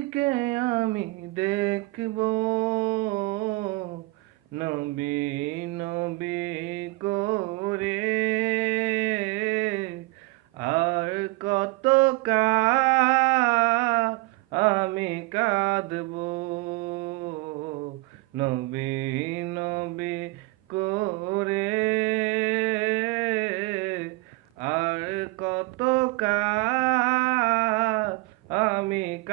নবীকে আমি দেখব? নবী নবী করে আর কত আমি কাঁদব? নবী নবী করে আর কত আমি